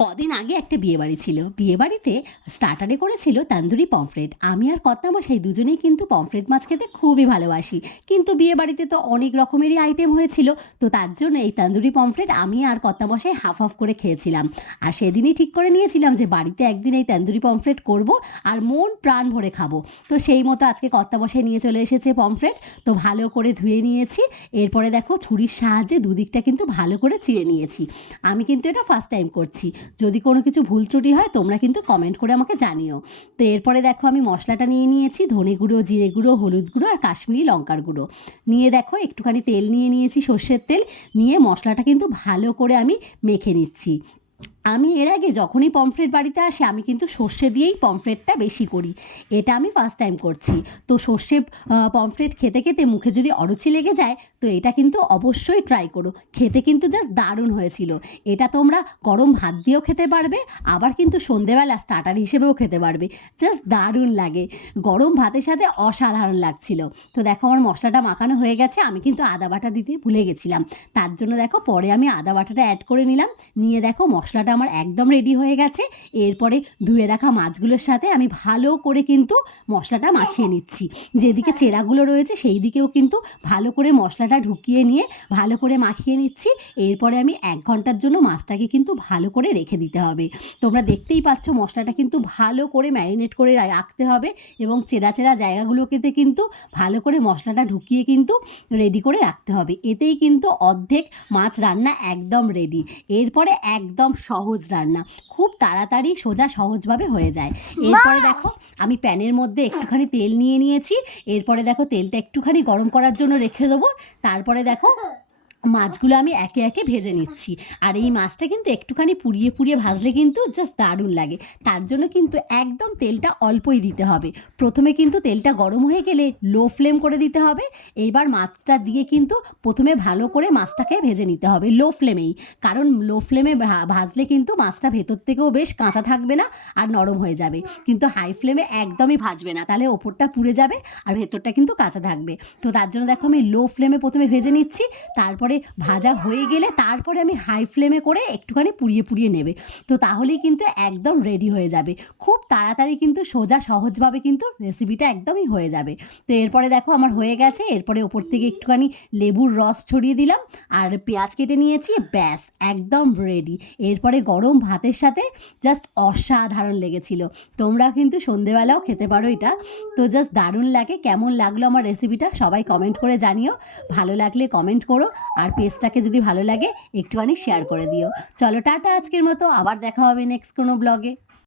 কদিন আগে একটা বিয়েবাড়ি ছিল। বিয়েবাড়িতে স্টার্টারে করেছিল তান্দুরি পমফ্রেট। আমি আর কর্তামশাই দুজনেই কিন্তু পমফ্রেট মাছ খেতে খুবই ভালোবাসি। কিন্তু বিয়েবাড়িতে তো অনেক রকমেরই আইটেম হয়েছিল, তো তার জন্য এই তান্দুরি পমফ্রেট আমি আর কর্তামশাই হাফ হাফ করে খেয়েছিলাম। আর সেদিনই ঠিক করে নিয়েছিলাম যে বাড়িতে একদিন এই তান্দুরি পমফ্রেট করব আর মন প্রাণ ভরে খাবো। তো সেই মতো আজকে কর্তামশাই নিয়ে চলে এসেছে পমফ্রেট। তো ভালো করে ধুয়ে নিয়েছি। এরপরে দেখো ছুরির সাহায্যে দুদিকটা কিন্তু ভালো করে চিড়ে নিয়েছি। আমি কিন্তু এটা ফার্স্ট টাইম করছি। যদি কোনো কিছু ভুল ত্রুটি হয় তোমরা কিন্তু কমেন্ট করে আমাকে জানিও। তো এরপরে দেখো আমি মশলাটা নিয়ে নিয়েছি, ধনে গুঁড়ো, জিরে গুঁড়ো, হলুদ গুঁড়ো আর কাশ্মীরি লঙ্কার গুঁড়ো নিয়ে দেখো একটুখানি তেল নিয়ে নিয়েছি, সর্ষের তেল নিয়ে মশলাটা কিন্তু ভালো করে আমি মেখে নিচ্ছি। আমি এর আগে যখনই পমফ্রেট বাড়িতে আসে আমি কিন্তু সর্ষে দিয়েই পমফ্রেটটা বেশি করি। এটা আমি ফার্স্ট টাইম করছি। তো সর্ষে পমফ্রেট খেতে খেতে মুখে যদি অরুচি লেগে যায় তো এটা কিন্তু অবশ্যই ট্রাই করো। খেতে কিন্তু জাস্ট দারুণ হয়েছিল। এটা তোমরা গরম ভাত দিয়েও খেতে পারবে, আবার কিন্তু সন্ধেবেলা স্টার্টার হিসেবেও খেতে পারবে। জাস্ট দারুণ লাগে, গরম ভাতের সাথে অসাধারণ লাগছিল। তো দেখো আমার মশলাটা মাখানো হয়ে গেছে। আমি কিন্তু আদা বাটা দিতে ভুলে গেছিলাম, তার জন্য দেখো পরে আমি আদা বাটাটা অ্যাড করে নিলাম। নিয়ে দেখো মশলাটা আমার একদম রেডি হয়ে গেছে। এরপরে ধুয়ে রাখা মাছগুলোর সাথে আমি ভালো করে কিন্তু মশলাটা মাখিয়ে নিচ্ছি। যেদিকে চেরাগুলো রয়েছে সেই দিকেও কিন্তু ভালো করে মশলাটা ঢুকিয়ে নিয়ে ভালো করে মাখিয়ে নিচ্ছি। এরপরে আমি 1 ঘন্টার জন্য মাছটাকে কিন্তু ভালো করে রেখে দিতে হবে। তোমরা দেখতেই পাচ্ছ মশলাটা কিন্তু ভালো করে ম্যারিনেট করে রাখতে হবে এবং চেরা চেরা জায়গাগুলোকেতে কিন্তু ভালো করে মশলাটা ঢুকিয়ে কিন্তু রেডি করে রাখতে হবে। এতেই কিন্তু অর্ধেক মাছ রান্না একদম রেডি। এরপরে একদম সহজ রান্না, খুব তাড়াতাড়ি সোজা সহজভাবে হয়ে যায়। এরপরে দেখো আমি প্যানের মধ্যে একটুখানি তেল নিয়ে নিয়েছি। এরপরে দেখো তেলটা একটুখানি গরম করার জন্য রেখে দেবো। তারপরে দেখো মাছগুলো আমি একে একে ভেজে নিচ্ছি। আর এই মাছটা কিন্তু একটুখানি পুড়িয়ে পুড়িয়ে ভাজলে কিন্তু জাস্ট দারুণ লাগে। তার জন্য কিন্তু একদম তেলটা অল্পই দিতে হবে। প্রথমে কিন্তু তেলটা গরম হয়ে গেলে লো ফ্লেম করে দিতে হবে। এইবার মাছটা দিয়ে কিন্তু প্রথমে ভালো করে মাছটাকে ভেজে নিতে হবে লো ফ্লেমেই, কারণ লো ফ্লেমে ভাজলে কিন্তু মাছটা ভেতর থেকেও বেশ কাঁচা থাকবে না আর নরম হয়ে যাবে। কিন্তু হাই ফ্লেমে একদমই ভাজবে না, তাহলে ওপরটা পুড়ে যাবে আর ভেতরটা কিন্তু কাঁচা থাকবে। তো তার জন্য দেখো আমি লো ফ্লেমে প্রথমে ভেজে নিচ্ছি। তারপরে ভাজা হয়ে গেলে তারপরে আমি হাই ফ্লেমে করে একটুখানি পুড়িয়ে পুড়িয়ে নেবে। তো তাহলেই কিন্তু একদম রেডি হয়ে যাবে। খুব তাড়াতাড়ি কিন্তু সোজা সহজভাবে কিন্তু রেসিপিটা একদমই হয়ে যাবে। তো এরপরে দেখো আমার হয়ে গেছে। এরপরে ওপর থেকে একটুখানি লেবুর রস ছড়িয়ে দিলাম আর পেঁয়াজ কেটে নিয়েছি, ব্যাস একদম রেডি। এরপরে গরম ভাতের সাথে জাস্ট অসাধারণ লেগেছিল। তোমরা কিন্তু সন্ধেবেলাও খেতে পারো এটা। তো জাস্ট দারুণ লাগে। কেমন লাগলো আমার রেসিপিটা সবাই কমেন্ট করে জানিও। ভালো লাগলে কমেন্ট করো আর পেজটাকে যদি ভালো লাগে একটুখানি শেয়ার করে দিও। চলো টাটা আজকের মতো, আবার দেখা হবে নেক্সট কোনো ব্লগে।